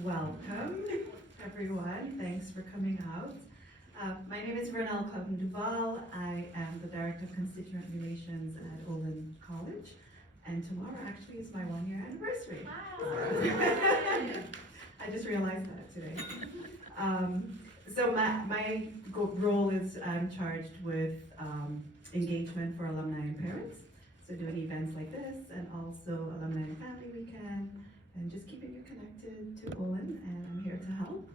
Welcome, everyone. Thanks for coming out. My name is Vernell Cloven-Duval. I am the Director of Constituent Relations at Olin College, and tomorrow actually is my 1-year anniversary. Wow. I just realized that today. So my role is I'm charged with engagement for alumni and parents. So doing events like this, and also Alumni and Family Weekend, and just keeping you connected to Olin, and I'm here to help.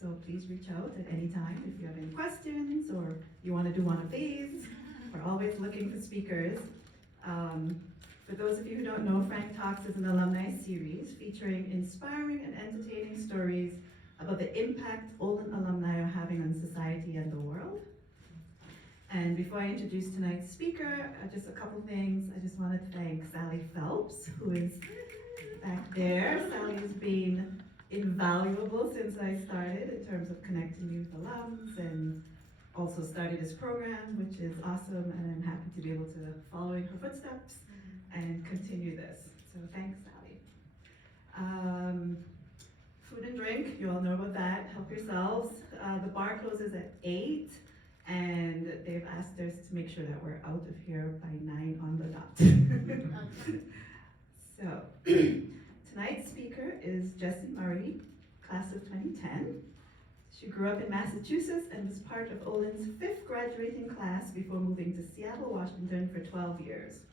So please reach out at any time if you have any questions or you want to do one of these. We're always looking for speakers. For those of you who don't know, Frank Talks is an alumni series featuring inspiring and entertaining stories about the impact Olin alumni are having on society and the world. And before I introduce tonight's speaker, just a couple things. I just want to thank Sally Phelps, who is back there. Sally has been invaluable since I started in terms of connecting youth alums, and also started this program, which is awesome, and I'm happy to be able to follow in her footsteps and continue this. So thanks, Sally. Food and drink, you all know about that. Help yourselves. The bar closes at 8. And they've asked us to make sure that we're out of here by 9 on the dot. So, tonight's speaker is Jessi Murray, class of 2010. She grew up in Massachusetts and was part of Olin's 5th graduating class before moving to Seattle, Washington for 12 years.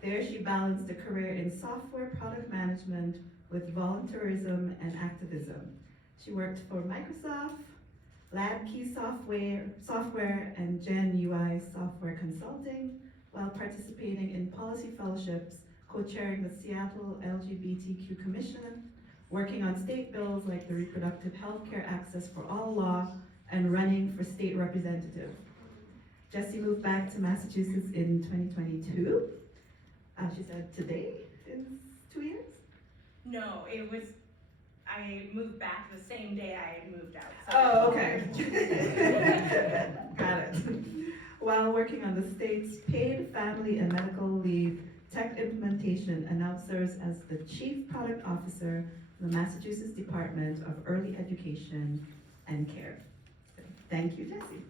There she balanced a career in software product management with volunteerism and activism. She worked for Microsoft, LabKey software, and Gen UI software consulting, while participating in policy fellowships, co-chairing the Seattle LGBTQ Commission, working on state bills like the Reproductive Health Care Access for All law, and running for state representative. Jessi moved back to Massachusetts in 2022. She said today is 2 years? No, I moved back the same day I had moved out. Oh, okay. Got it. While working on the state's paid family and medical leave tech implementation, and now serves as the Chief Product Officer for the Massachusetts Department of Early Education and Care. So, thank you, Jessi.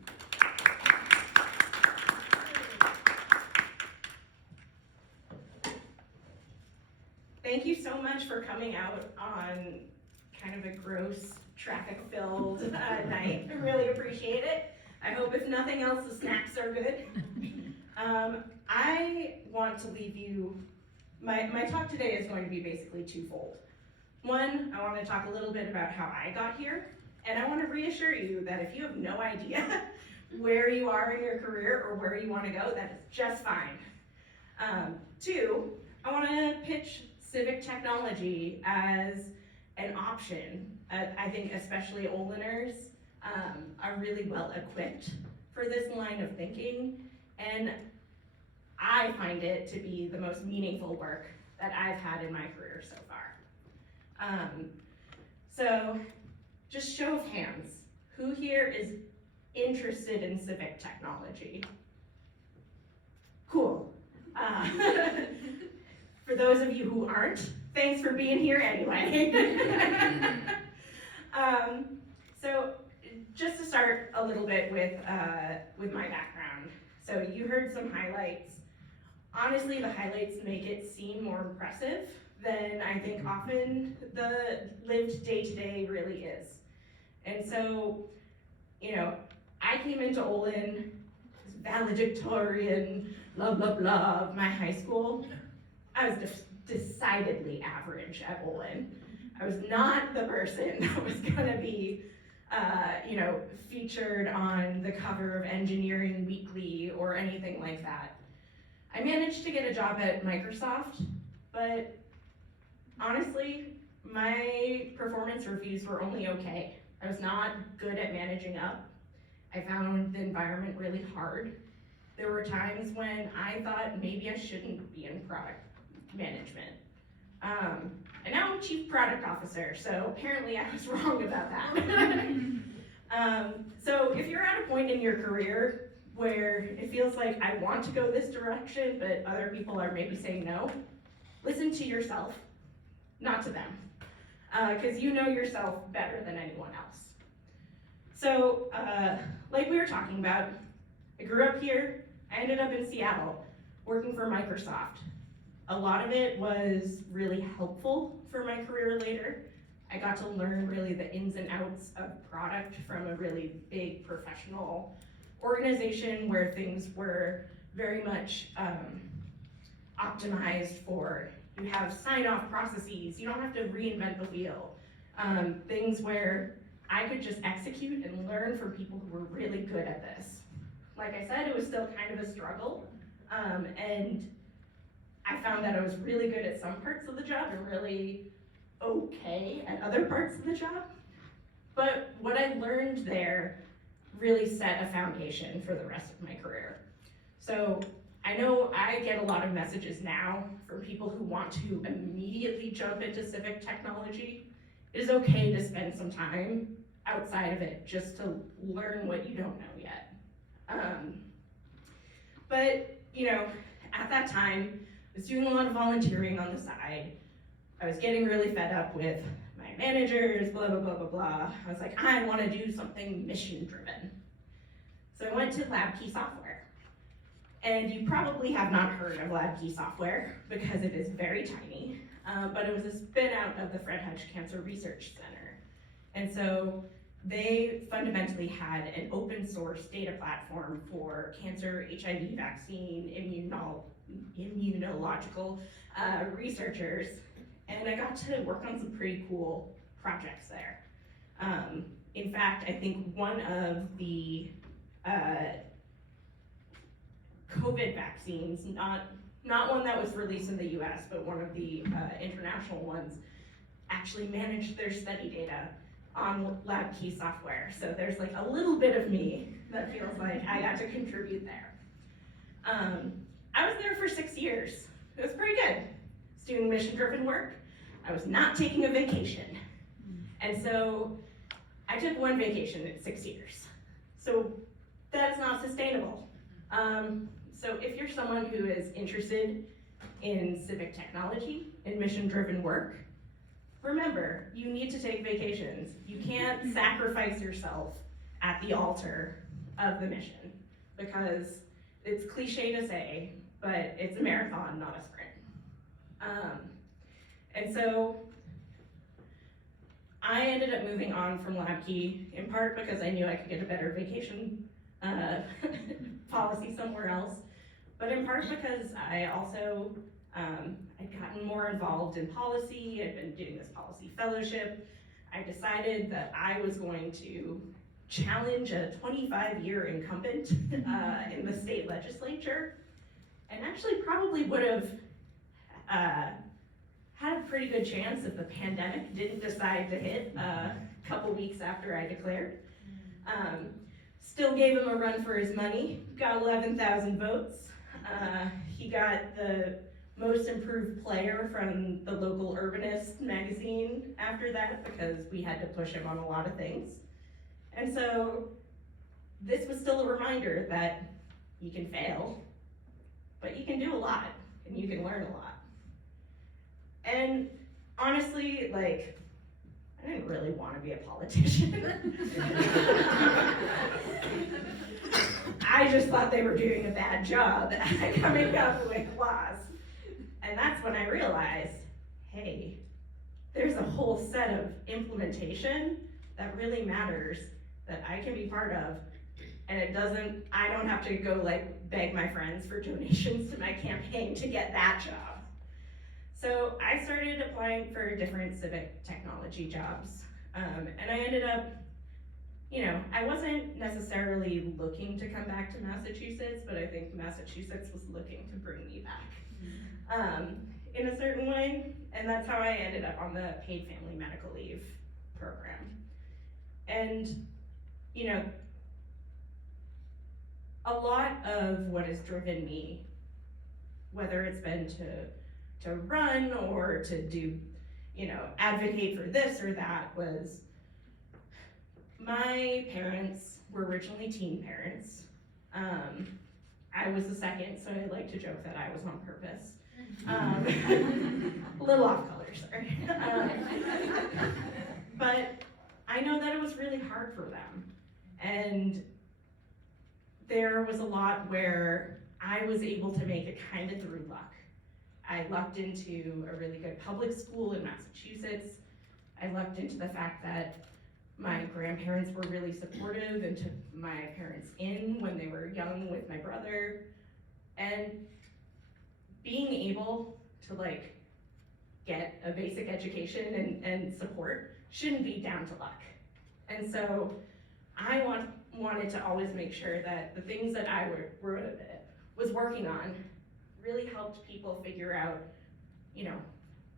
Thank you so much for coming out on kind of a gross, traffic-filled night. I really appreciate it. I hope if nothing else, the snacks are good. I want to leave you, my talk today is going to be basically twofold. One, I want to talk a little bit about how I got here, and I want to reassure you that if you have no idea where you are in your career or where you want to go, that is just fine. Two, I want to pitch Civic Technology as an option. I think especially Oliners are really well equipped for this line of thinking, and I find it to be the most meaningful work that I've had in my career so far. So just show of hands, who here is interested in civic technology? Cool. For those of you who aren't, thanks for being here anyway. So just to start a little bit with my background. So you heard some highlights. Honestly, the highlights make it seem more impressive than I think often the lived day-to-day really is. And so, you know, I came into Olin, this valedictorian, blah, blah, blah, of my high school. I was decidedly average at Olin. I was not the person that was gonna be, featured on the cover of Engineering Weekly or anything like that. I managed to get a job at Microsoft, but honestly, my performance reviews were only okay. I was not good at managing up. I found the environment really hard. There were times when I thought maybe I shouldn't be in product management. And now I'm Chief Product Officer, so apparently I was wrong about that. So if you're at a point in your career where it feels like I want to go this direction, but other people are maybe saying no, listen to yourself, not to them. because you know yourself better than anyone else. So, like we were talking about, I grew up here, I ended up in Seattle working for Microsoft. A lot of it was really helpful for my career later. I got to learn really the ins and outs of product from a really big professional organization where things were very much optimized for, you have sign-off processes, you don't have to reinvent the wheel. Things where I could just execute and learn from people who were really good at this. Like I said, it was still kind of a struggle, and I found that I was really good at some parts of the job and really okay at other parts of the job. But what I learned there really set a foundation for the rest of my career. So I know I get a lot of messages now from people who want to immediately jump into civic technology. It is okay to spend some time outside of it just to learn what you don't know yet. But, you know, at that time, I was doing a lot of volunteering on the side. I was getting really fed up with my managers, blah, blah, blah, blah, blah. I was like, I want to do something mission-driven. So I went to LabKey Software. And you probably have not heard of LabKey Software because it is very tiny, but it was a spin out of the Fred Hutch Cancer Research Center. And so they fundamentally had an open source data platform for cancer, HIV vaccine, immunological researchers. And I got to work on some pretty cool projects there. In fact, I think one of the COVID vaccines, not one that was released in the US, but one of the international ones, actually managed their study data on LabKey Software. So there's like a little bit of me that feels like I got to contribute there. I was there for 6 years. It was pretty good. I was doing mission-driven work. I was not taking a vacation. And so I took one vacation in 6 years. So that's not sustainable. So if you're someone who is interested in civic technology, in mission-driven work, remember, you need to take vacations. You can't sacrifice yourself at the altar of the mission, because it's cliche to say, but it's a marathon, not a sprint. And so I ended up moving on from LabKey, in part because I knew I could get a better vacation policy somewhere else, but in part because I also I'd gotten more involved in policy. I'd been doing this policy fellowship. I decided that I was going to challenge a 25-year incumbent in the state legislature, and actually probably would have had a pretty good chance if the pandemic didn't decide to hit a couple weeks after I declared. Still gave him a run for his money, got 11,000 votes. He got the most improved player from the local Urbanist magazine after that, because we had to push him on a lot of things. And so this was still a reminder that you can fail, but you can do a lot and you can learn a lot. And honestly, like, I didn't really want to be a politician. I just thought they were doing a bad job at coming up with laws. And that's when I realized, hey, there's a whole set of implementation that really matters that I can be part of, and I don't have to go like beg my friends for donations to my campaign to get that job. So I started applying for different civic technology jobs, and I ended up, I wasn't necessarily looking to come back to Massachusetts, but I think Massachusetts was looking to bring me back in a certain way, and that's how I ended up on the paid family medical leave program. And, a lot of what has driven me, whether it's been to run or to do, advocate for this or that, was my parents were originally teen parents. I was the second, so I like to joke that I was on purpose. A little off color, sorry. But I know that it was really hard for them. And there was a lot where I was able to make it kind of through luck. I lucked into a really good public school in Massachusetts. I lucked into the fact that my grandparents were really supportive and took my parents in when they were young with my brother. And being able to like get a basic education and support shouldn't be down to luck. And so I wanted to always make sure that the things that I was working on really helped people figure out, you know,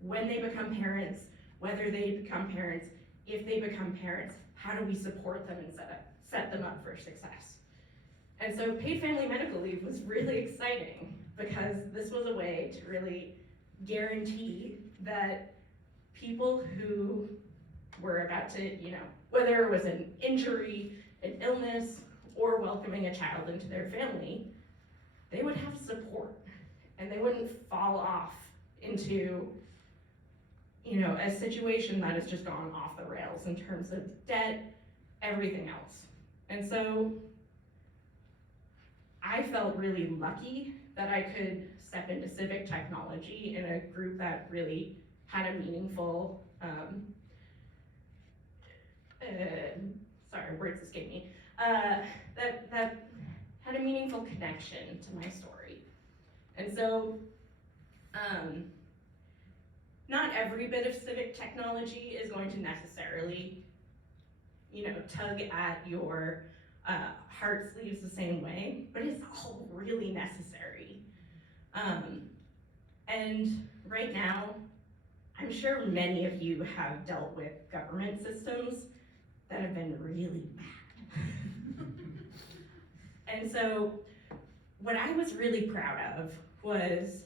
when they become parents, whether they become parents, if they become parents, how do we support them and set them up for success? And so paid family medical leave was really exciting because this was a way to really guarantee that people who were about to, you know, whether it was an injury, an illness, or welcoming a child into their family, they would have support and they wouldn't fall off into, you know, a situation that has just gone off the rails in terms of debt, everything else. And so I felt really lucky that I could step into civic technology in a group that really had a meaningful, sorry, words escape me, that had a meaningful connection to my story. And so, not every bit of civic technology is going to necessarily, you know, tug at your heart sleeves the same way, but it's all really necessary. And right now, I'm sure many of you have dealt with government systems that have been really bad. And so what I was really proud of was,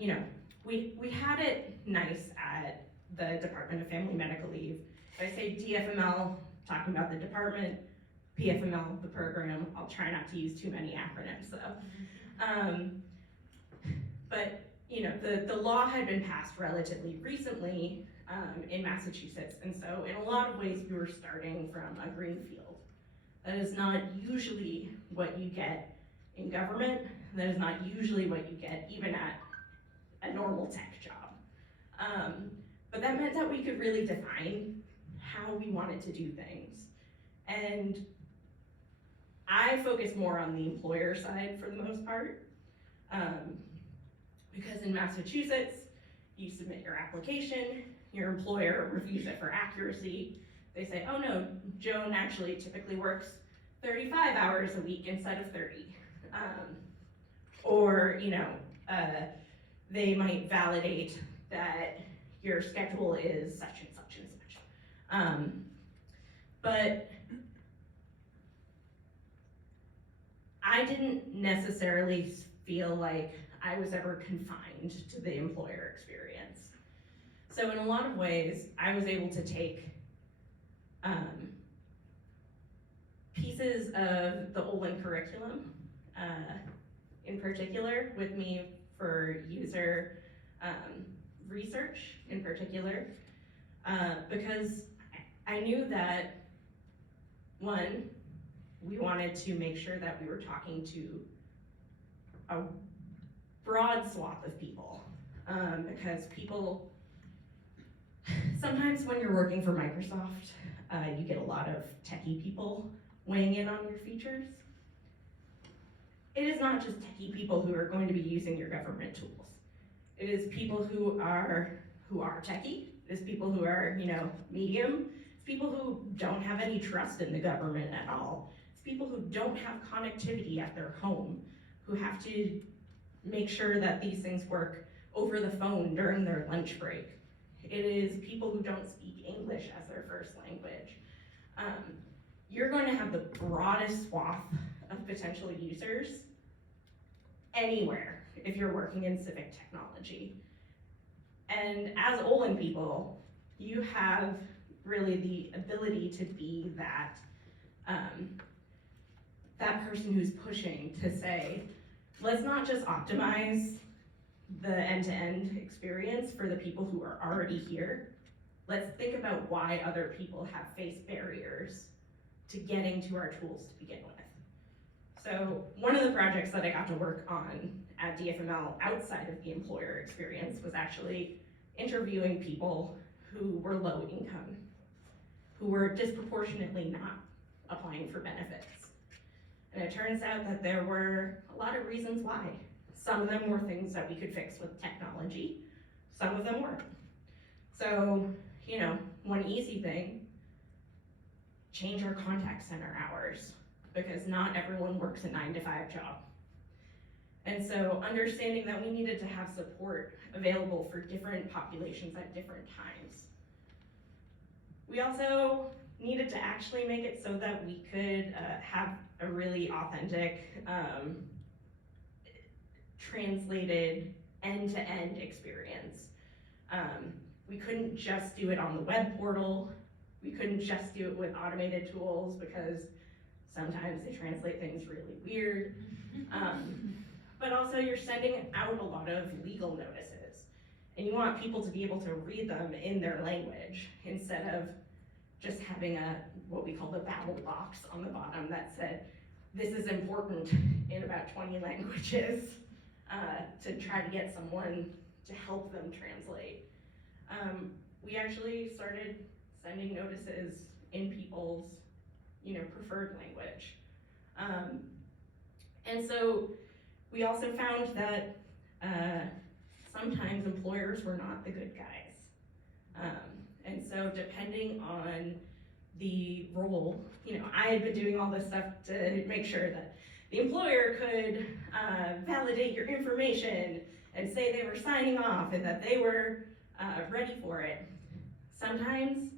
you know, we had it nice at the Department of Family Medical Leave. If I say DFML, talking about the department, PFML, the program. I'll try not to use too many acronyms though. But you know, the law had been passed relatively recently in Massachusetts, and so in a lot of ways we were starting from a green field. That is not usually what you get in government. That is not usually what you get even at a normal tech job. But that meant that we could really define how we wanted to do things. And I focus more on the employer side for the most part. Because in Massachusetts, you submit your application, your employer reviews it for accuracy. They say, oh no, Joan actually typically works 35 hours a week instead of 30. Or, you know, they might validate that your schedule is such and such and such. But I didn't necessarily feel like I was ever confined to the employer experience. So in a lot of ways, I was able to take pieces of the Olin curriculum, in particular, with me for user research in particular, because I knew that, one, we wanted to make sure that we were talking to a broad swath of people, because people, sometimes when you're working for Microsoft, you get a lot of techie people weighing in on your features. It is not just techie people who are going to be using your government tools. It is people who are techie. It is people who are, you know, medium. It's people who don't have any trust in the government at all. It's people who don't have connectivity at their home, who have to make sure that these things work over the phone during their lunch break. It is people who don't speak English as their first language. You're going to have the broadest swath of potential users anywhere if you're working in civic technology. And as Olin people, you have really the ability to be that, that person who's pushing to say, let's not just optimize the end-to-end experience for the people who are already here. let's think about why other people have faced barriers to getting to our tools to begin with. So one of the projects that I got to work on at DFML outside of the employer experience was actually interviewing people who were low income, who were disproportionately not applying for benefits. And it turns out that there were a lot of reasons why. Some of them were things that we could fix with technology, some of them weren't. So, you know, one easy thing, change our contact center hours, because not everyone works a 9-to-5 job. And so understanding that we needed to have support available for different populations at different times. We also needed to actually make it so that we could have a really authentic, translated end-to-end experience. We couldn't just do it on the web portal. We couldn't just do it with automated tools because sometimes they translate things really weird. But also you're sending out a lot of legal notices and you want people to be able to read them in their language instead of just having what we call the babble box on the bottom that said, this is important in about 20 languages to try to get someone to help them translate. We actually started sending notices in people's, preferred language. And so we also found that sometimes employers were not the good guys. And so depending on the role, I had been doing all this stuff to make sure that the employer could validate your information and say they were signing off and that they were ready for it. Sometimes,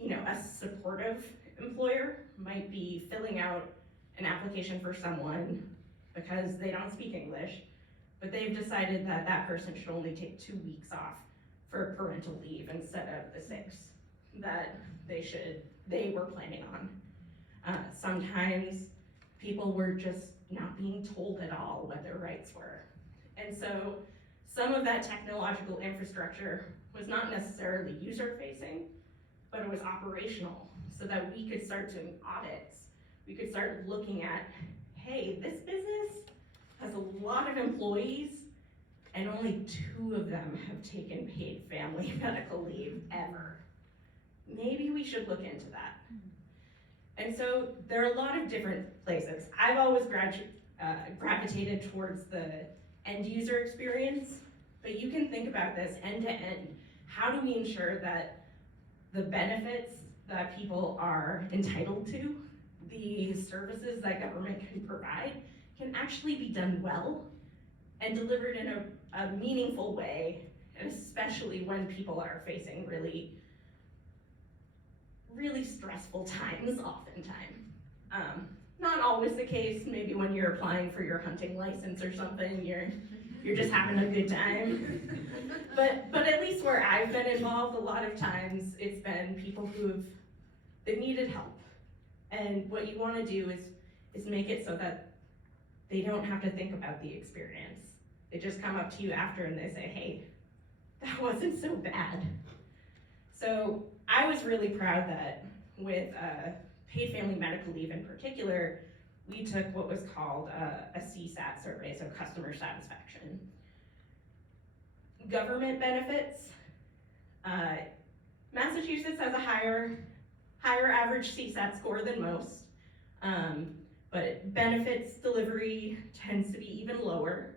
a supportive employer might be filling out an application for someone because they don't speak English, but they've decided that that person should only take 2 weeks off for parental leave instead of the 6 that they were planning on. Sometimes people were just not being told at all what their rights were. And so some of that technological infrastructure was not necessarily user-facing, but it was operational so that we could start doing audits. We could start looking at, hey, this business has a lot of employees and only 2 of them have taken paid family medical leave ever. Maybe we should look into that. And so there are a lot of different places. I've always gravitated towards the end user experience, but you can think about this end to end. How do we ensure that the benefits that people are entitled to, the services that government can provide, can actually be done well and delivered in a meaningful way, and especially when people are facing really, really stressful times oftentimes. Not always the case, maybe when you're applying for your hunting license or something, you're just having a good time. But at least where I've been involved, a lot of times it's been people they've needed help. And what you want to do is make it so that they don't have to think about the experience. They just come up to you after and they say, hey, that wasn't so bad. So I was really proud that with paid family medical leave in particular, we took what was called a CSAT survey, so customer satisfaction. Government benefits, Massachusetts has a higher average CSAT score than most, but benefits delivery tends to be even lower.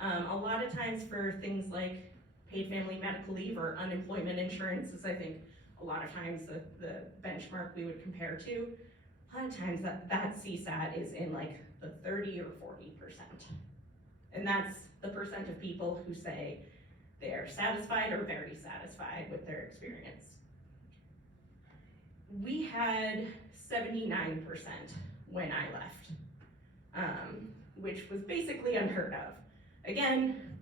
A lot of times for things like paid family medical leave or unemployment insurance is, I think, a lot of times the benchmark we would compare to. A lot of times that CSAT is in like the 30 or 40%. And that's the percent of people who say they are satisfied or very satisfied with their experience. We had 79% when I left, which was basically unheard of. Again,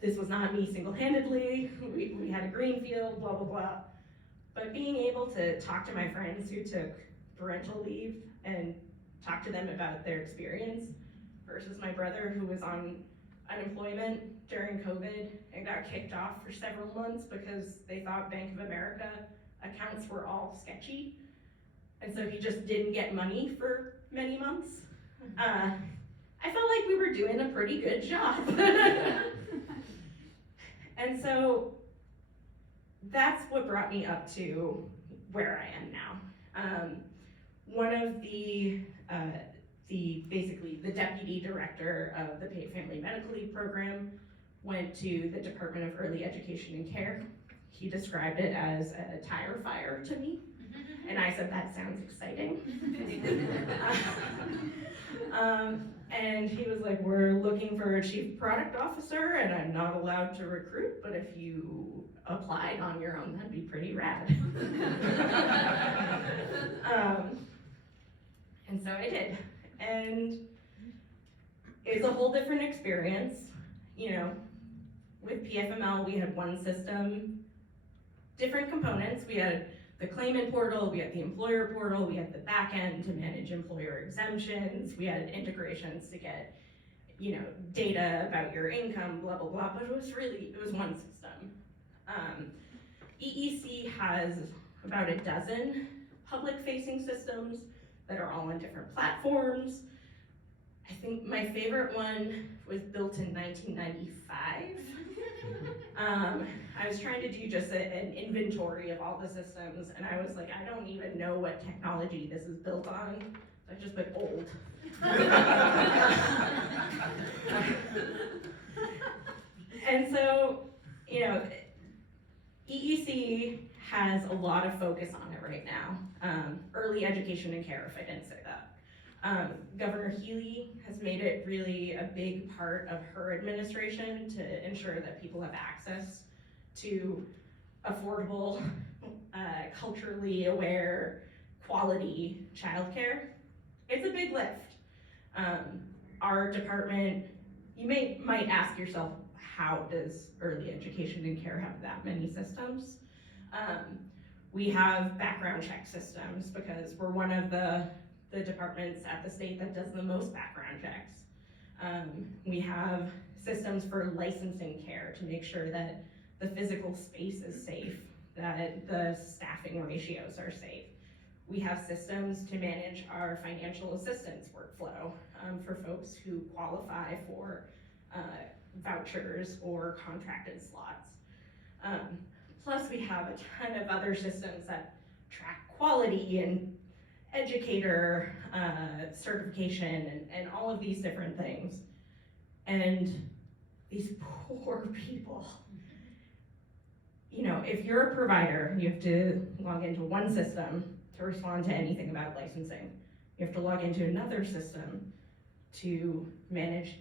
this was not me single-handedly, we had a green field, blah, blah, blah. But being able to talk to my friends who took parental leave and talk to them about their experience versus my brother who was on unemployment during COVID and got kicked off for several months because they thought Bank of America accounts were all sketchy. And so he just didn't get money for many months. I felt like we were doing a pretty good job. And so that's what brought me up to where I am now. One of basically the deputy director of the Paid Family Medical Leave program went to the Department of Early Education and Care. He described it as a tire fire to me, and I said, that sounds exciting. And he was like, we're looking for a chief product officer, and I'm not allowed to recruit, but if you applied on your own, that'd be pretty rad. And so I did. And it's a whole different experience. You know, with PFML, we had one system, different components. We had the claimant portal, we had the employer portal, we had the back end to manage employer exemptions, we had integrations to get, you know, data about your income, blah, blah, blah, but it was one system. EEC has about a dozen public-facing systems that are all on different platforms. I think my favorite one was built in 1995. I was trying to do just an inventory of all the systems, and I was like, I don't even know what technology this is built on, so I just put old. And so, you know, EEC has a lot of focus on it right now. Early education and care, if I didn't say that. Governor Healy has made it really a big part of her administration to ensure that people have access to affordable, culturally aware, quality childcare. It's a big lift. Our department, you might ask yourself, how does early education and care have that many systems? We have background check systems because we're one of the departments at the state that does the most background checks. We have systems for licensing care to make sure that the physical space is safe, that the staffing ratios are safe. We have systems to manage our financial assistance workflow for folks who qualify for vouchers or contracted slots. Plus we have a ton of other systems that track quality and educator certification and all of these different things. And these poor people, you know, if you're a provider, you have to log into one system to respond to anything about licensing. You have to log into another system to manage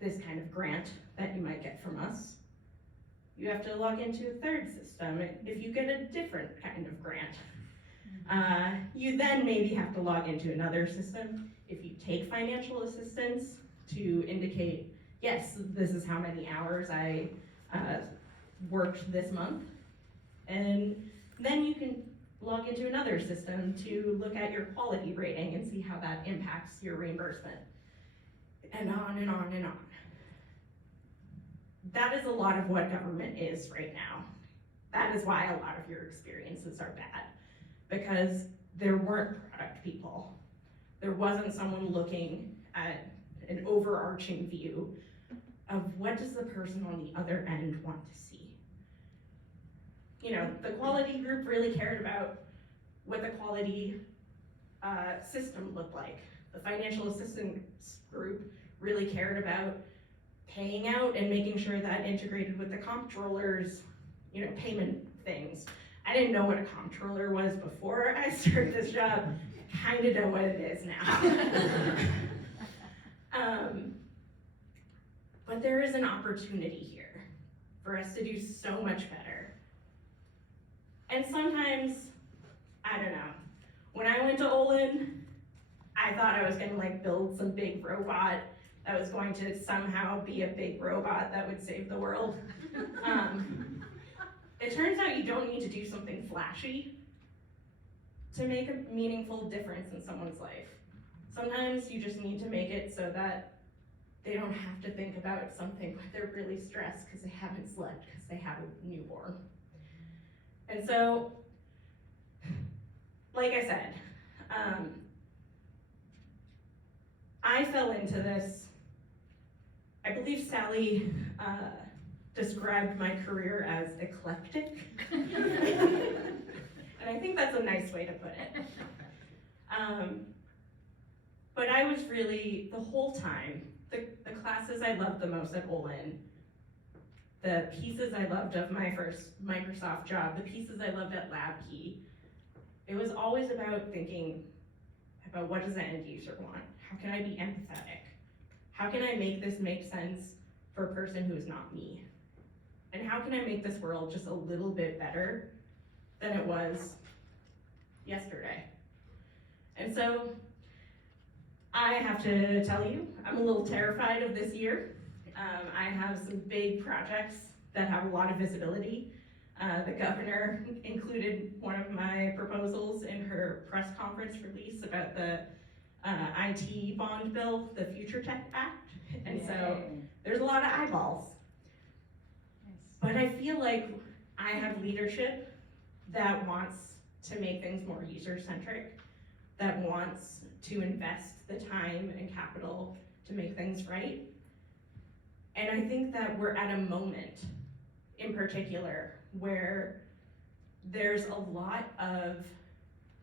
this kind of grant that you might get from us. You have to log into a third system if you get a different kind of grant. You then maybe have to log into another system if you take financial assistance to indicate, yes, this is how many hours I worked this month. And then you can log into another system to look at your quality rating and see how that impacts your reimbursement. And on and on and on. That is a lot of what government is right now. That is why a lot of your experiences are bad, because there weren't product people. There wasn't someone looking at an overarching view of what does the person on the other end want to see. You know, the quality group really cared about what the quality system looked like. The financial assistance group really cared about paying out and making sure that integrated with the comptroller's, you know, payment things. I didn't know what a comptroller was before I started this job. I kind of know what it is now. But there is an opportunity here for us to do so much better. And sometimes, I don't know, when I went to Olin, I thought I was gonna like build some big robot that was going to somehow be a big robot that would save the world. It turns out you don't need to do something flashy to make a meaningful difference in someone's life. Sometimes you just need to make it so that they don't have to think about something when they're really stressed because they haven't slept because they have a newborn. And so, like I said, I fell into this. I believe Sally described my career as eclectic. And I think that's a nice way to put it. But I was really, the whole time, the classes I loved the most at Olin, the pieces I loved of my first Microsoft job, the pieces I loved at LabKey, it was always about thinking about what does the end user want? How can I be empathetic? How can I make this make sense for a person who is not me? And how can I make this world just a little bit better than it was yesterday? And so I have to tell you, I'm a little terrified of this year. I have some big projects that have a lot of visibility. The governor included one of my proposals in her press conference release about the IT bond bill, the Future Tech Act. And so there's a lot of eyeballs. But I feel like I have leadership that wants to make things more user-centric, that wants to invest the time and capital to make things right. And I think that we're at a moment in particular where there's a lot of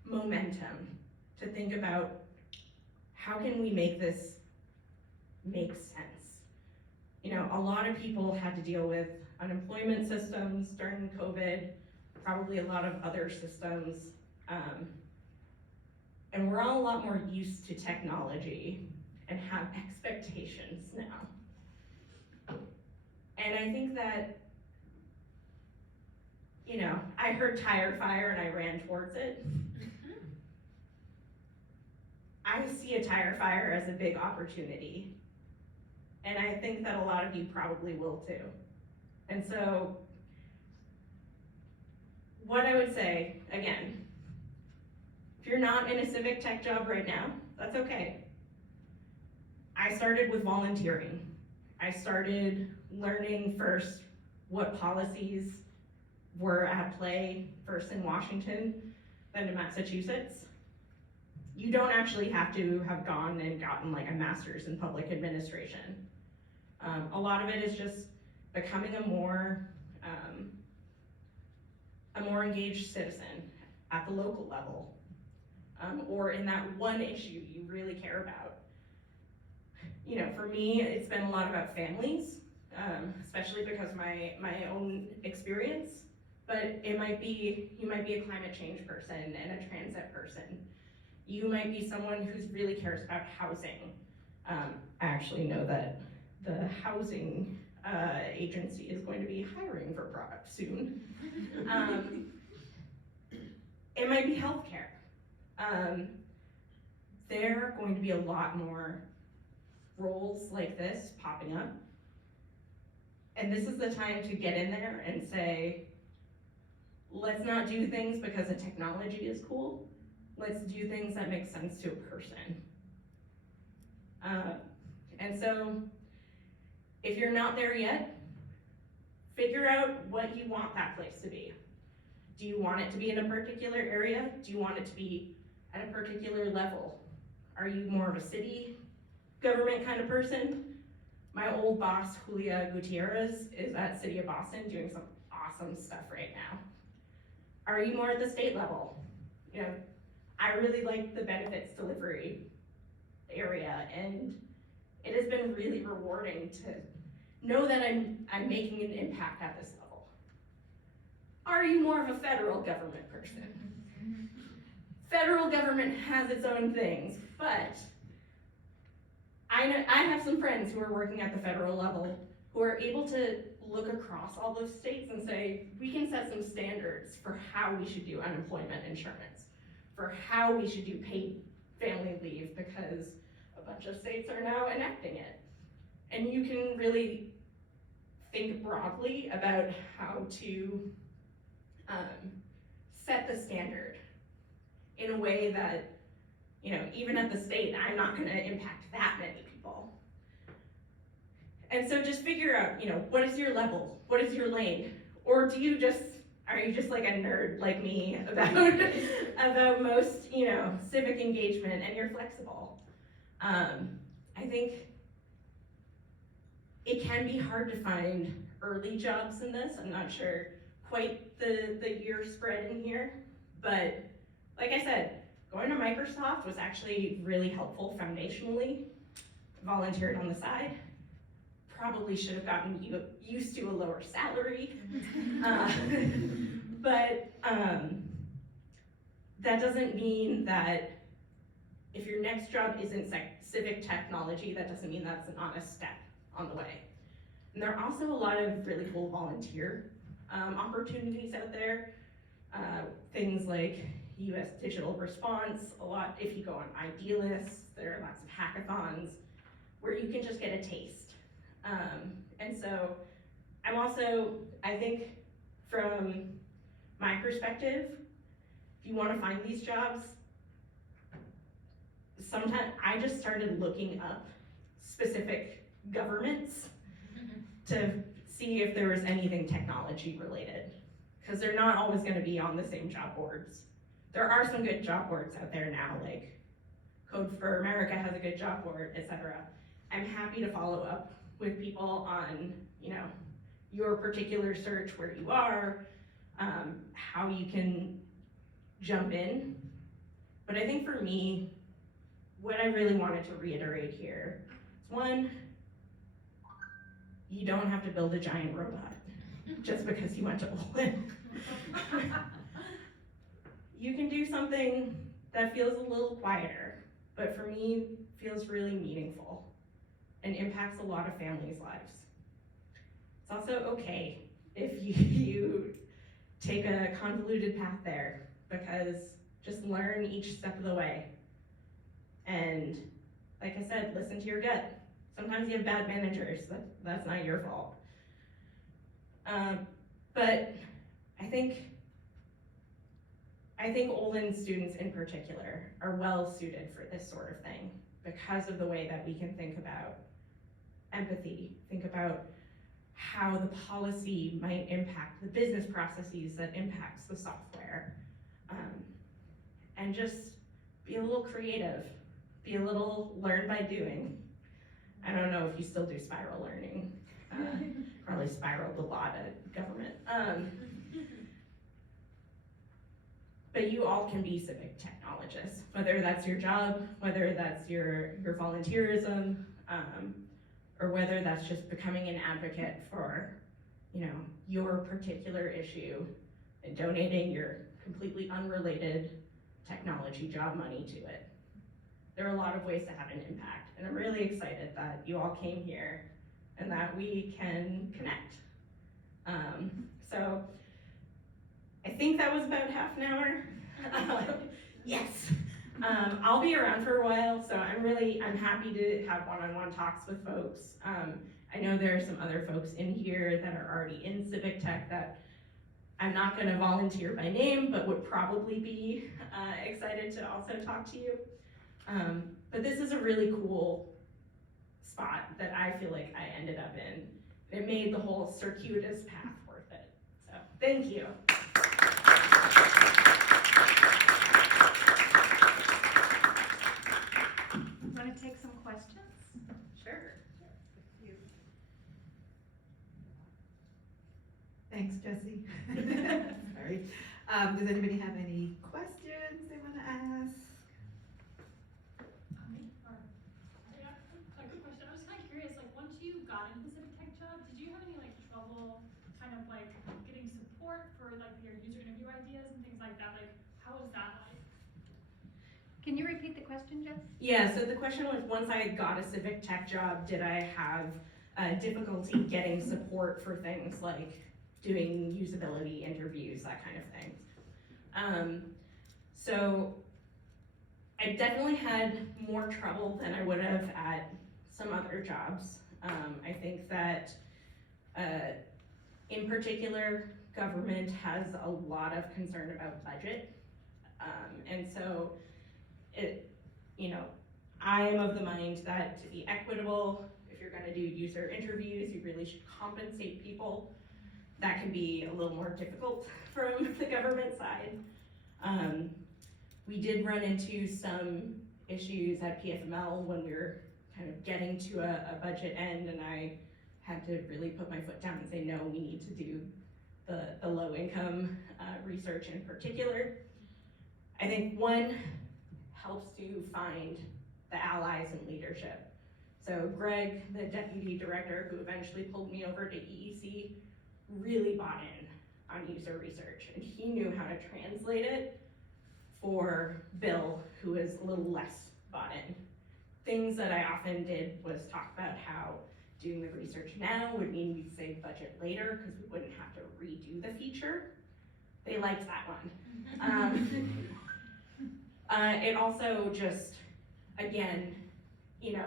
momentum to think about how can we make this make sense. You know, a lot of people had to deal with unemployment systems during COVID, probably a lot of other systems, and we're all a lot more used to technology and have expectations now. And I think that, you know, I heard tire fire and I ran towards it. I see a tire fire as a big opportunity. And I think that a lot of you probably will too. And so, what I would say, again, if you're not in a civic tech job right now, that's okay. I started with volunteering. I started learning first what policies were at play, first in Washington, then to Massachusetts. You don't actually have to have gone and gotten like a master's in public administration. A lot of it is just becoming a more engaged citizen at the local level, or in that one issue you really care about. You know, for me, it's been a lot about families, especially because of my own experience, but it might be, you might be a climate change person and a transit person. You might be someone who really cares about housing. I actually know that the housing agency is going to be hiring for products soon. It might be healthcare. There are going to be a lot more roles like this popping up. And this is the time to get in there and say, let's not do things because the technology is cool. Let's do things that make sense to a person. And so, if you're not there yet, figure out what you want that place to be. Do you want it to be in a particular area? Do you want it to be at a particular level? Are you more of a city government kind of person? My old boss, Julia Gutierrez, is at City of Boston doing some awesome stuff right now. Are you more at the state level? You know, I really like the benefits delivery area, and it has been really rewarding to know that I'm making an impact at this level. Are you more of a federal government person? Federal government has its own things, but I have some friends who are working at the federal level who are able to look across all those states and say, we can set some standards for how we should do unemployment insurance, for how we should do paid family leave, because a bunch of states are now enacting it. And you can really think broadly about how to set the standard in a way that, you know, even at the state, I'm not gonna impact that many people. And so just figure out, what is your level? What is your lane? Or are you just like a nerd like me about, about most, civic engagement, and you're flexible? I think it can be hard to find early jobs in this. I'm not sure quite the year spread in here, but like I said, going to Microsoft was actually really helpful foundationally. Volunteered on the side. Probably should have gotten used to a lower salary. But that doesn't mean that if your next job isn't civic technology, that doesn't mean that's not a step on the way. And there are also a lot of really cool volunteer opportunities out there. Things like US Digital Response, if you go on Idealists, there are lots of hackathons where you can just get a taste. And so I think from my perspective, if you want to find these jobs, sometimes I just started looking up specific governments to see if there was anything technology related, because they're not always going to be on the same job boards. There are some good job boards out there now, like Code for America has a good job board, etc. I'm happy to follow up with people on, your particular search, where you are, how you can jump in. But I think for me, what I really wanted to reiterate here is, one, you don't have to build a giant robot just because you went to Olin. You can do something that feels a little quieter, but for me, feels really meaningful and impacts a lot of families' lives. It's also okay if you take a convoluted path there, because just learn each step of the way. And like I said, listen to your gut. Sometimes you have bad managers, that's not your fault. But I think Olin students in particular are well suited for this sort of thing because of the way that we can think about empathy, think about how the policy might impact the business processes that impacts the software, and just be a little creative, be a little learn by doing. I don't know if you still do spiral learning. Probably spiraled a lot at government. But you all can be civic technologists, whether that's your job, whether that's your volunteerism, or whether that's just becoming an advocate for, your particular issue and donating your completely unrelated technology job money to it. There are a lot of ways to have an impact, and I'm really excited that you all came here and that we can connect. So I think that was about half an hour. Yes. I'll be around for a while, so I'm happy to have one-on-one talks with folks. I know there are some other folks in here that are already in civic tech that I'm not going to volunteer by name, but would probably be excited to also talk to you. But this is a really cool spot that I feel like I ended up in. It made the whole circuitous path worth it. So thank you. Want to take some questions? Sure. Thanks, Jessi. Sorry. Does anybody have any questions they want to ask? A good question. I was kind of curious, once you got into the civic tech job, did you have any trouble kind of getting support for your user interview ideas and things like that? How was that like? Can you repeat the question, Jess? Yeah, so the question was, once I got a civic tech job, did I have difficulty getting support for things like doing usability interviews, that kind of thing? So I definitely had more trouble than I would have at some other jobs. I think that in particular, government has a lot of concern about budget. And so I am of the mind that to be equitable, if you're gonna do user interviews, you really should compensate people. That can be a little more difficult from the government side. We did run into some issues at PFML when we were kind of getting to a budget end, and I had to really put my foot down and say, no, we need to do the low income research in particular. I think one helps to find the allies in leadership. So Greg, the deputy director who eventually pulled me over to EEC, really bought in on user research, and he knew how to translate it for Bill, who was a little less bought in. Things that I often did was talk about how doing the research now would mean we'd save budget later because we wouldn't have to redo the feature. They liked that one. It also just, again, you know,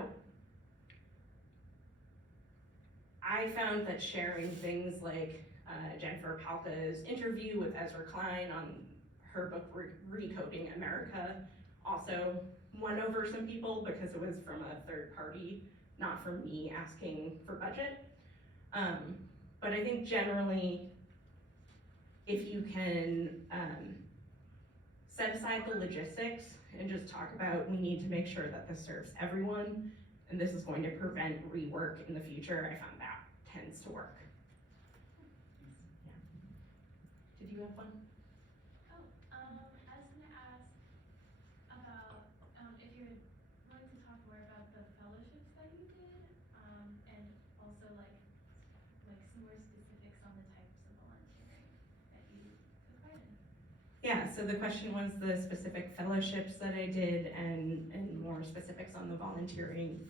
I found that sharing things like Jennifer Palka's interview with Ezra Klein on her book Recoding America also won over some people because it was from a third party, not from me asking for budget. But I think generally, if you can set aside the logistics and just talk about, we need to make sure that this serves everyone, and this is going to prevent rework in the future, I found that tends to work. Yeah. Did you have one? Oh, I was gonna ask about, if you're willing to talk more about the fellowships that you did, and also like some more specifics on the types of volunteering that you took part in. Yeah, so the question was the specific fellowships that I did and more specifics on the volunteering.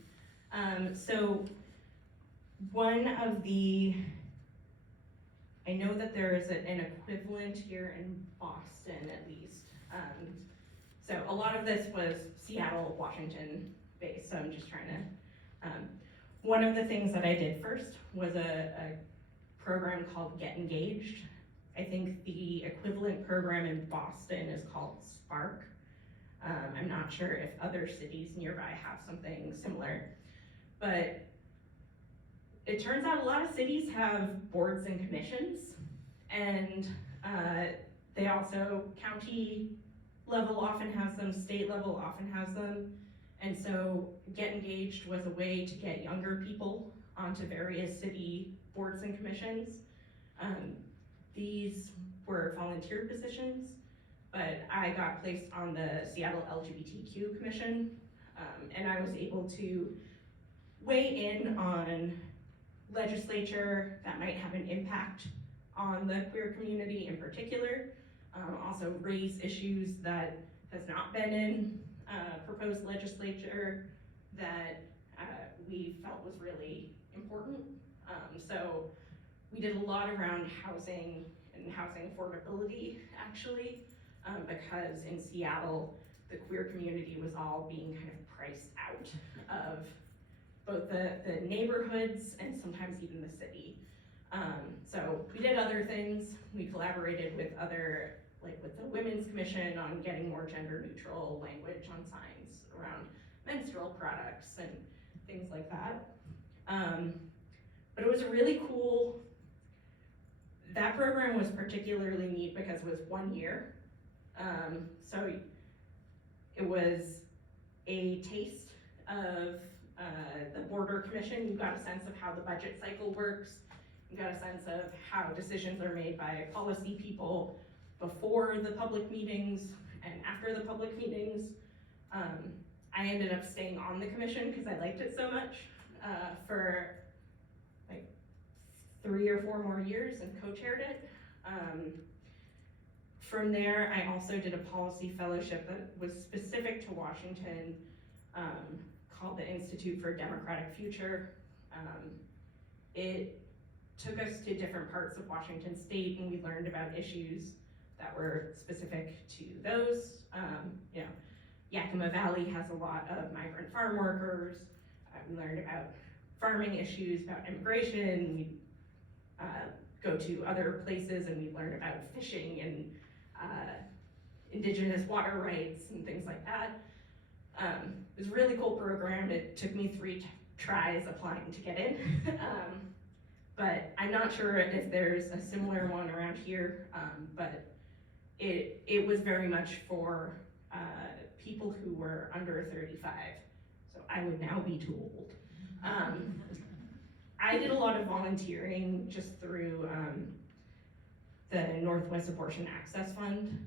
So one of the, I know that there is an equivalent here in Boston at least. So a lot of this was Seattle, Washington based, so I'm just trying to, one of the things that I did first was a program called Get Engaged. I think the equivalent program in Boston is called Spark. I'm not sure if other cities nearby have something similar, but it turns out a lot of cities have boards and commissions, and they also, county level often has them, state level often has them, and so Get Engaged was a way to get younger people onto various city boards and commissions. These were volunteer positions, but I got placed on the Seattle LGBTQ Commission, and I was able to weigh in on legislature that might have an impact on the queer community in particular, also raise issues that has not been in proposed legislature that we felt was really important. So we did a lot around housing and housing affordability, actually, because in Seattle, the queer community was all being kind of priced out of both the neighborhoods and sometimes even the city. So we did other things. We collaborated with other, like with the Women's Commission on getting more gender neutral language on signs around menstrual products and things like that. But it was a really cool, that program was particularly neat because it was 1 year. So it was a taste of the Border Commission. You got a sense of how the budget cycle works. You got a sense of how decisions are made by policy people before the public meetings and after the public meetings. I ended up staying on the commission because I liked it so much for like 3 or 4 more years and co-chaired it. From there, I also did a policy fellowship that was specific to Washington, called the Institute for a Democratic Future. It took us to different parts of Washington state, and we learned about issues that were specific to those. You know, Yakima Valley has a lot of migrant farm workers. We learned about farming issues, about immigration. We go to other places and we learn about fishing and indigenous water rights and things like that. It was a really cool program. It took me tries applying to get in. But I'm not sure if there's a similar one around here, but it was very much for people who were under 35. So I would now be too old. I did a lot of volunteering just through the Northwest Abortion Access Fund,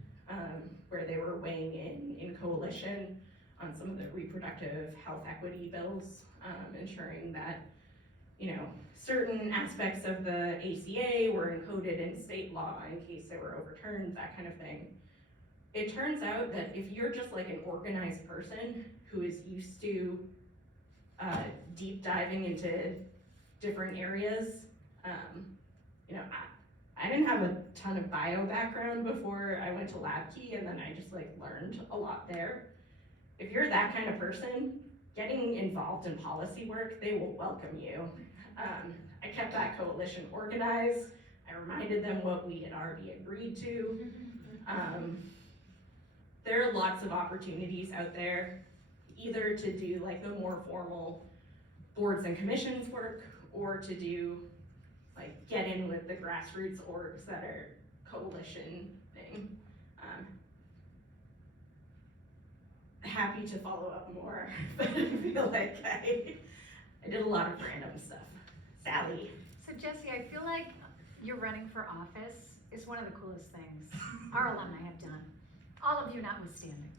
where they were weighing in coalition on some of the reproductive health equity bills, ensuring that, you know, certain aspects of the ACA were encoded in state law in case they were overturned, that kind of thing. It turns out that if you're just like an organized person who is used to deep diving into different areas, you know, I didn't have a ton of bio background before I went to LabKey, and then I just like learned a lot there. If you're that kind of person, getting involved in policy work, they will welcome you. I kept that coalition organized. I reminded them what we had already agreed to. There are lots of opportunities out there, either to do like the more formal boards and commissions work, or to do like get in with the grassroots orgs that are coalition thing. Happy to follow up more, but I feel like I did a lot of random stuff. Sally. So Jessi, I feel like you're running for office is one of the coolest things our alumni have done. All of you notwithstanding.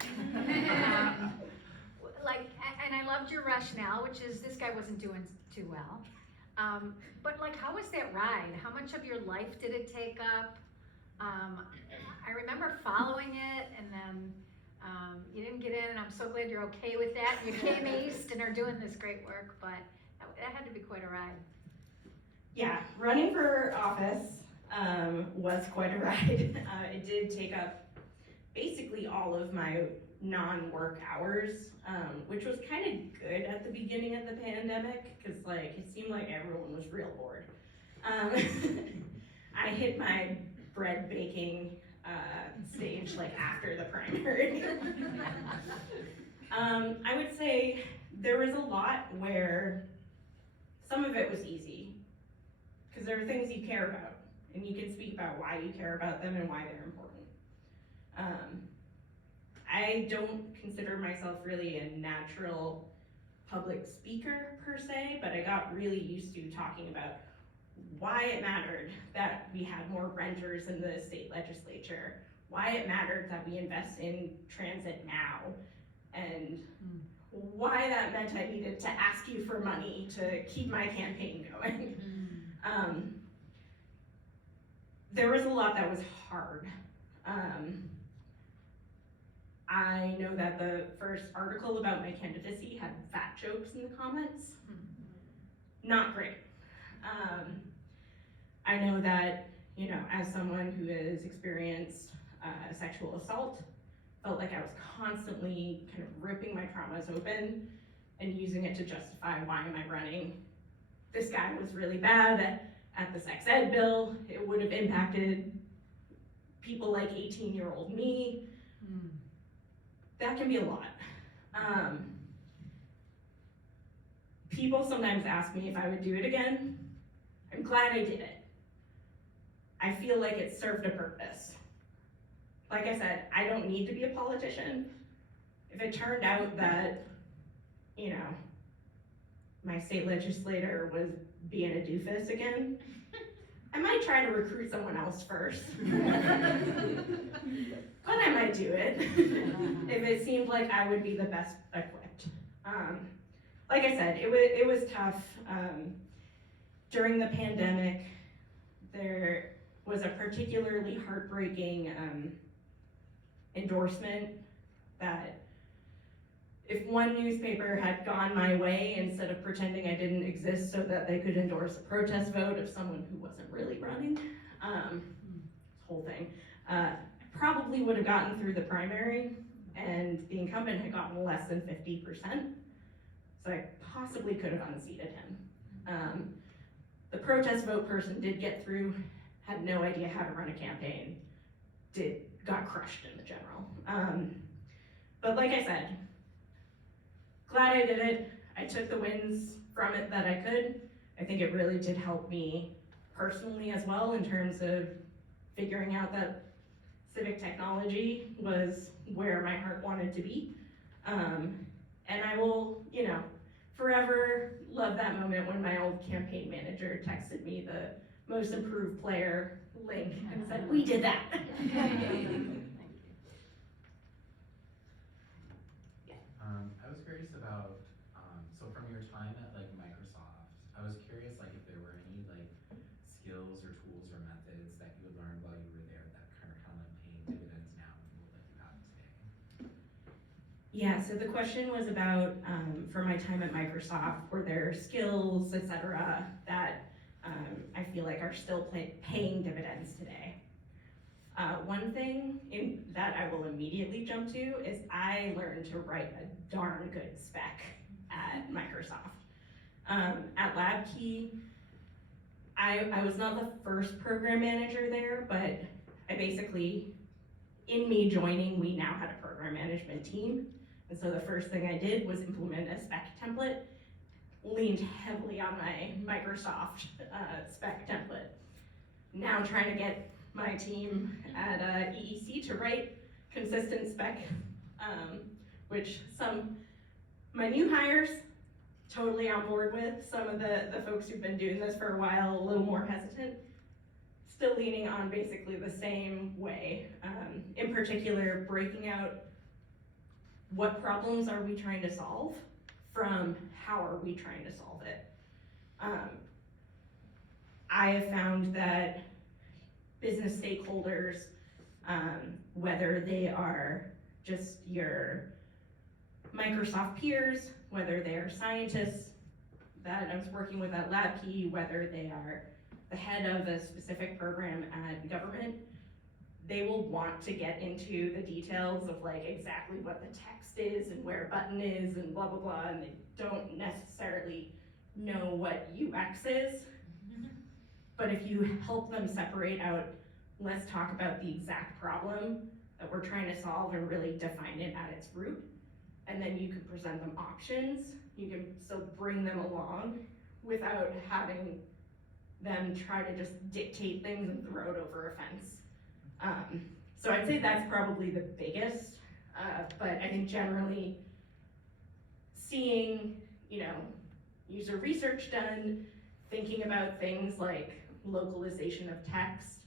And I loved your rationale, which is this guy wasn't doing too well. But like, how was that ride? How much of your life did it take up? I remember following it, and then you didn't get in, and I'm so glad you're okay with that. You came east and are doing this great work, but that had to be quite a ride. Yeah, running for office was quite a ride. It did take up basically all of my non-work hours, which was kind of good at the beginning of the pandemic, because like it seemed like everyone was real bored. I hit my bread baking stage like after the primary. I would say there was a lot where some of it was easy, because there are things you care about, and you can speak about why you care about them and why they're important. I don't consider myself really a natural public speaker per se, but I got really used to talking about why it mattered that we had more renters in the state legislature, why it mattered that we invest in transit now, and why that meant I needed to ask you for money to keep my campaign going. There was a lot that was hard. I know that the first article about my candidacy had fat jokes in the comments. Not great. I know that, you know, as someone who has experienced sexual assault, felt like I was constantly kind of ripping my traumas open and using it to justify why am I running. This guy was really bad at the sex ed bill. It would have impacted people like 18-year-old me. That can be a lot. People sometimes ask me if I would do it again. I'm glad I did it. I feel like it served a purpose. Like I said, I don't need to be a politician. If it turned out that, you know, my state legislator was being a doofus again, I might try to recruit someone else first. But I might do it if it seemed like I would be the best equipped. Like I said, it was tough. During the pandemic, there was a particularly heartbreaking endorsement that if one newspaper had gone my way, instead of pretending I didn't exist so that they could endorse a protest vote of someone who wasn't really running, this whole thing, probably would have gotten through the primary, and the incumbent had gotten less than 50%, so I possibly could have unseated him. The protest vote person did get through, had no idea how to run a campaign, got crushed in the general. But like I said, glad I did it. I took the wins from it that I could. I think it really did help me personally as well in terms of figuring out that civic technology was where my heart wanted to be. And I will, forever love that moment when my old campaign manager texted me the most improved player link and said, "We did that." I was curious about, so from your time at like Microsoft, I was curious like if there were any like skills or tools or methods that you had learned while you were there that kind of like paying dividends now in the role that you have today. Yeah, so the question was about, for my time at Microsoft, were there skills, et cetera, that I feel like are still paying dividends today? One thing that I will immediately jump to is I learned to write a darn good spec at Microsoft. At LabKey, I was not the first program manager there, but I basically, in me joining, we now had a program management team. And so the first thing I did was implement a spec template, leaned heavily on my Microsoft spec template. Now trying to get my team at EEC to write consistent spec, which my new hires, totally on board with. Some of the folks who've been doing this for a while, a little more hesitant, still leaning on basically the same way. In particular, breaking out what problems are we trying to solve from how are we trying to solve it. I have found that business stakeholders, whether they are just your Microsoft peers, whether they are scientists that I was working with at LabKey, whether they are the head of a specific program at government, they will want to get into the details of like exactly what the text is and where a button is and blah, blah, blah, and they don't necessarily know what UX is. But if you help them separate out, let's talk about the exact problem that we're trying to solve and really define it at its root, and then you can present them options, you can still bring them along without having them try to just dictate things and throw it over a fence. So I'd say that's probably the biggest, but I think generally seeing, user research done, thinking about things like localization of text,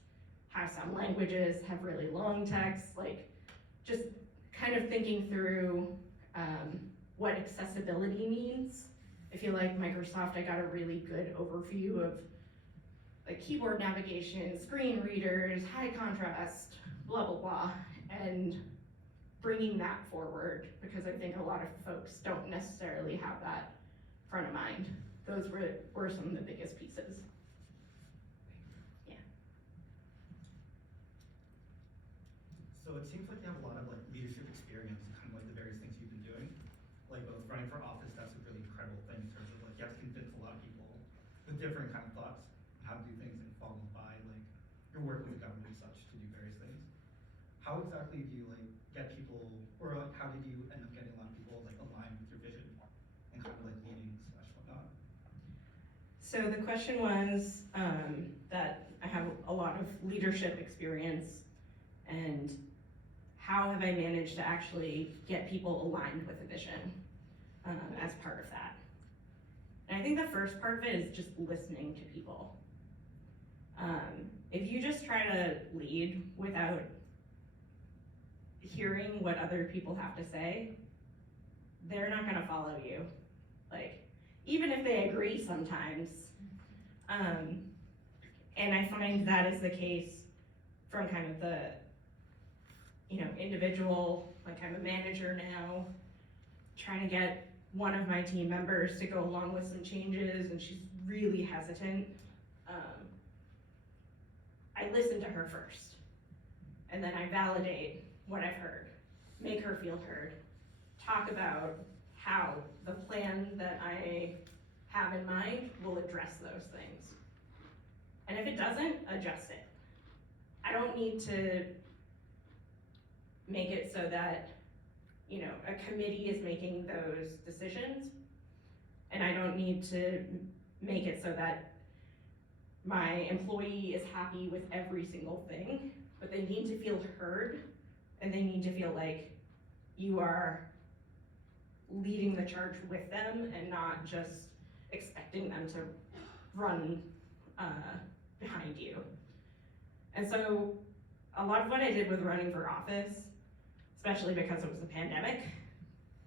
how some languages have really long text, like just kind of thinking through what accessibility means. I feel like Microsoft, I got a really good overview of like keyboard navigation, screen readers, high contrast, blah, blah, blah, and bringing that forward because I think a lot of folks don't necessarily have that front of mind. Those were some of the biggest pieces. So it seems like you have a lot of like leadership experience in kind of like the various things you've been doing. Like both running for office, that's a really incredible thing in terms of like you have to convince a lot of people with different kind of thoughts on how to do things, and followed by like your work with the government and such to do various things. How exactly do you like get people, or like how did you end up getting a lot of people like aligned with your vision and kind of like leading slash whatnot? So the question was that I have a lot of leadership experience, and how have I managed to actually get people aligned with a vision as part of that? And I think the first part of it is just listening to people. If you just try to lead without hearing what other people have to say, they're not gonna follow you. Like, even if they agree sometimes. And I find that is the case from kind of the, individual, like I'm a manager now, trying to get one of my team members to go along with some changes, and she's really hesitant. I listen to her first, and then I validate what I've heard, make her feel heard, talk about how the plan that I have in mind will address those things. And if it doesn't, adjust it. I don't need to make it so that, a committee is making those decisions. and I don't need to make it so that my employee is happy with every single thing, but they need to feel heard, and they need to feel like you are leading the charge with them and not just expecting them to run behind you. And so a lot of what I did with running for office, especially because it was the pandemic,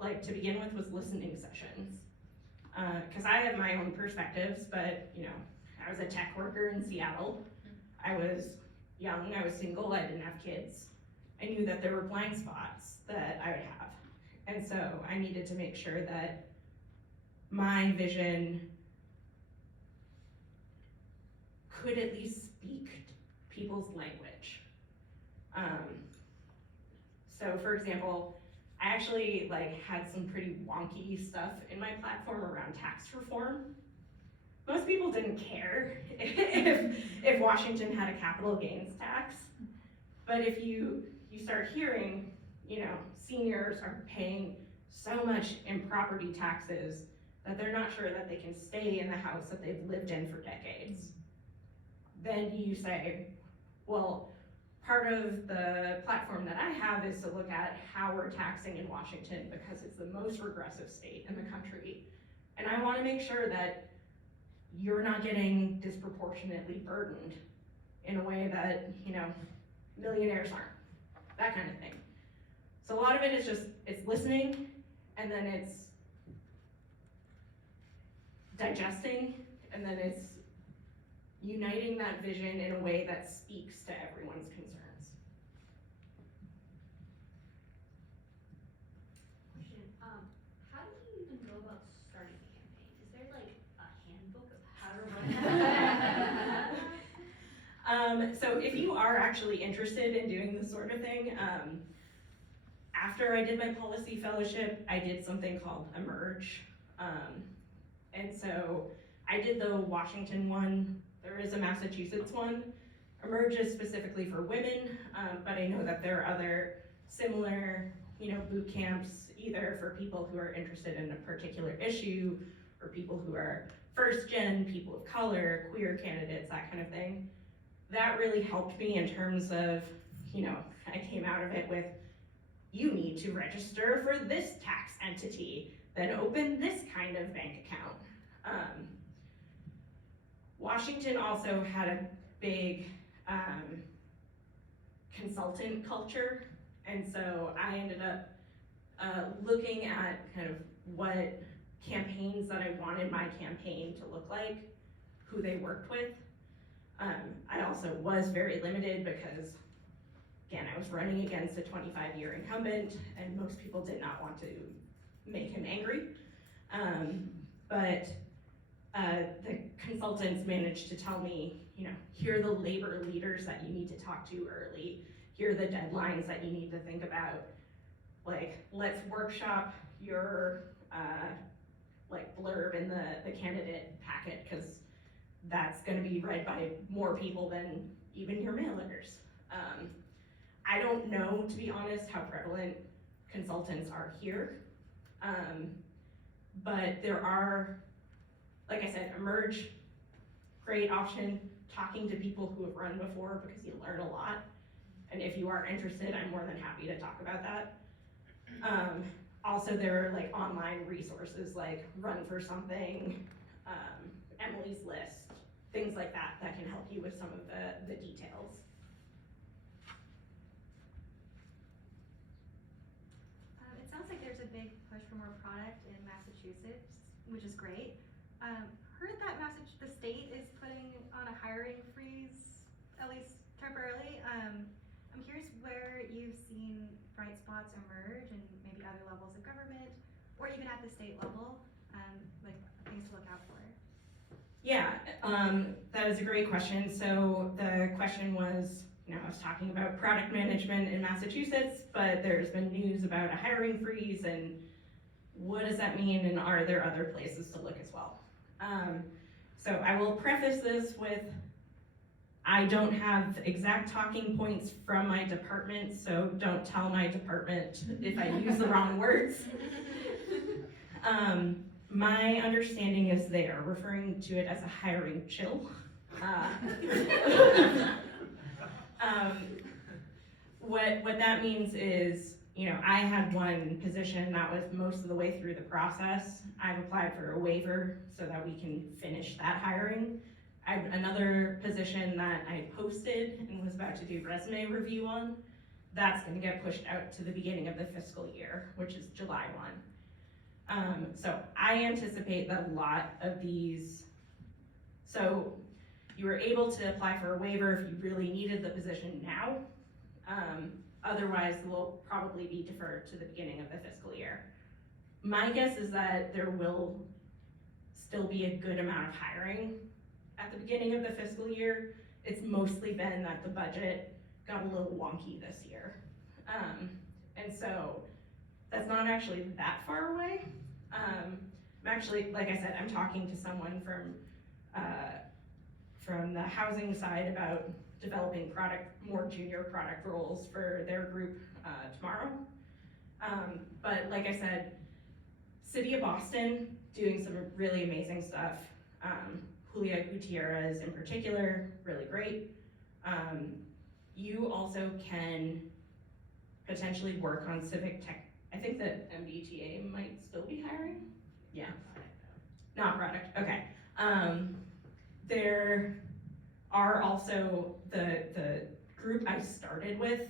like to begin with, was listening sessions. Because I have my own perspectives, but you know, I was a tech worker in Seattle. I was young, I was single, I didn't have kids. I knew that there were blind spots that I would have. And so I needed to make sure that my vision could at least speak people's language. So for example, I actually had some pretty wonky stuff in my platform around tax reform. Most people didn't care if Washington had a capital gains tax, but if you start hearing, you know, seniors are paying so much in property taxes that they're not sure that they can stay in the house that they've lived in for decades, then you say, well, part of the platform that I have is to look at how we're taxing in Washington because it's the most regressive state in the country. And I wanna make sure that you're not getting disproportionately burdened in a way that, you know, millionaires aren't, that kind of thing. So a lot of it is just, it's listening, and then it's digesting, and then it's uniting that vision in a way that speaks to everyone's concerns. Question, how do you even go about starting a campaign? Is there like a handbook of how to run? So if you are actually interested in doing this sort of thing, after I did my policy fellowship, I did something called Emerge. And so I did the Washington one. There is a Massachusetts one. Emerge is specifically for women, but I know that there are other similar, you know, boot camps, either for people who are interested in a particular issue, or people who are first gen, people of color, queer candidates, that kind of thing. That really helped me in terms of, you know, I came out of it with, you need to register for this tax entity, then open this kind of bank account. Washington also had a big consultant culture, and so I ended up looking at kind of what campaigns that I wanted my campaign to look like, who they worked with. I also was very limited because, again, I was running against a 25-year incumbent, and most people did not want to make him angry. But the consultants managed to tell me, you know, here are the labor leaders that you need to talk to early. Here are the deadlines that you need to think about. Like, let's workshop your blurb in the candidate packet, because that's gonna be read by more people than even your mailers. I don't know, to be honest, how prevalent consultants are here. But there are, like I said, Emerge, great option, talking to people who have run before, because you learn a lot. And if you are interested, I'm more than happy to talk about that. Also, there are like online resources like Run for Something, Emily's List, things like that that can help you with some of the details. It sounds like there's a big push for more product in Massachusetts, which is great. Heard that the state is putting on a hiring freeze, at least temporarily. I'm curious where you've seen bright spots emerge and maybe other levels of government, or even at the state level, like things to look out for. Yeah, that is a great question. So the question was, you know, I was talking about product management in Massachusetts, but there's been news about a hiring freeze, and what does that mean, and are there other places to look as well? So I will preface this with, I don't have exact talking points from my department, so don't tell my department if I use the wrong words. My understanding is they are referring to it as a hiring chill. What that means is, I had one position that was most of the way through the process. I've applied for a waiver so that we can finish that hiring. I have another position that I posted and was about to do resume review on. That's gonna get pushed out to the beginning of the fiscal year, which is July 1. So I anticipate that a lot of these, so you were able to apply for a waiver if you really needed the position now. Otherwise, they'll probably be deferred to the beginning of the fiscal year. My guess is that there will still be a good amount of hiring at the beginning of the fiscal year. It's mostly been that the budget got a little wonky this year. And so that's not actually that far away. I'm actually, like I said, I'm talking to someone from the housing side about developing more junior product roles for their group tomorrow. But like I said, City of Boston doing some really amazing stuff. Julia Gutierrez in particular, really great. You also can potentially work on Civic Tech. I think that MBTA might still be hiring. Yeah. Not product, okay. There are also the group I started with.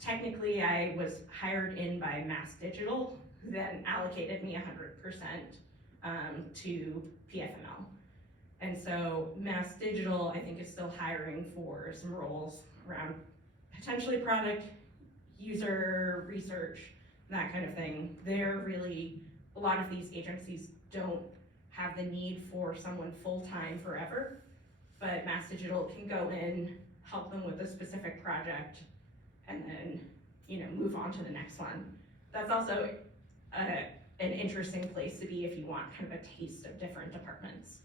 Technically, I was hired in by Mass Digital, who then allocated me 100% to PFML. And so Mass Digital, I think, is still hiring for some roles around potentially product, user research, that kind of thing. They're really, a lot of these agencies don't have the need for someone full-time forever, but Mass Digital can go in, help them with a specific project, and then, move on to the next one. That's also an interesting place to be if you want kind of a taste of different departments.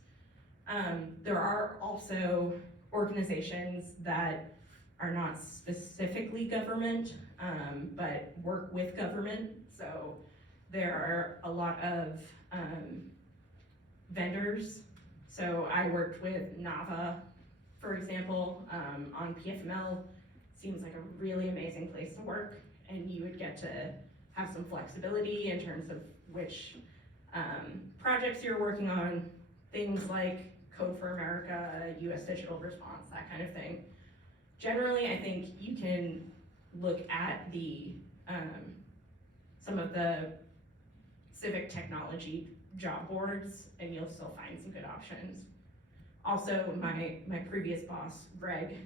There are also organizations that are not specifically government, but work with government. So there are a lot of vendors. So I worked with NAVA, for example, on PFML. Seems like a really amazing place to work, and you would get to have some flexibility in terms of which projects you're working on, things like Code for America, US Digital Response, that kind of thing. Generally, I think you can look at the some of the civic technology job boards, and you'll still find some good options. Also, my previous boss, Greg,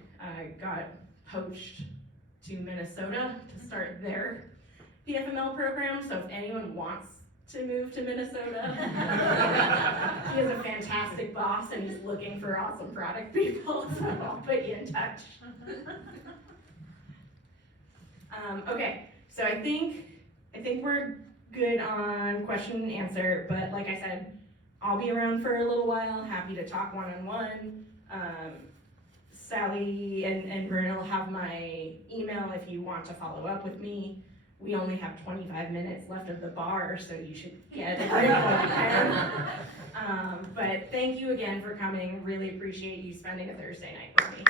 got poached to Minnesota to start their PFML program, so if anyone wants to move to Minnesota, he is a fantastic boss and he's looking for awesome product people, so I'll put you in touch. Okay, so I think we're good on question and answer, but like I said, I'll be around for a little while, happy to talk one-on-one. Sally and Bruna will have my email if you want to follow up with me. We only have 25 minutes left of the bar, so you should get it right when you can. But thank you again for coming. Really appreciate you spending a Thursday night with me.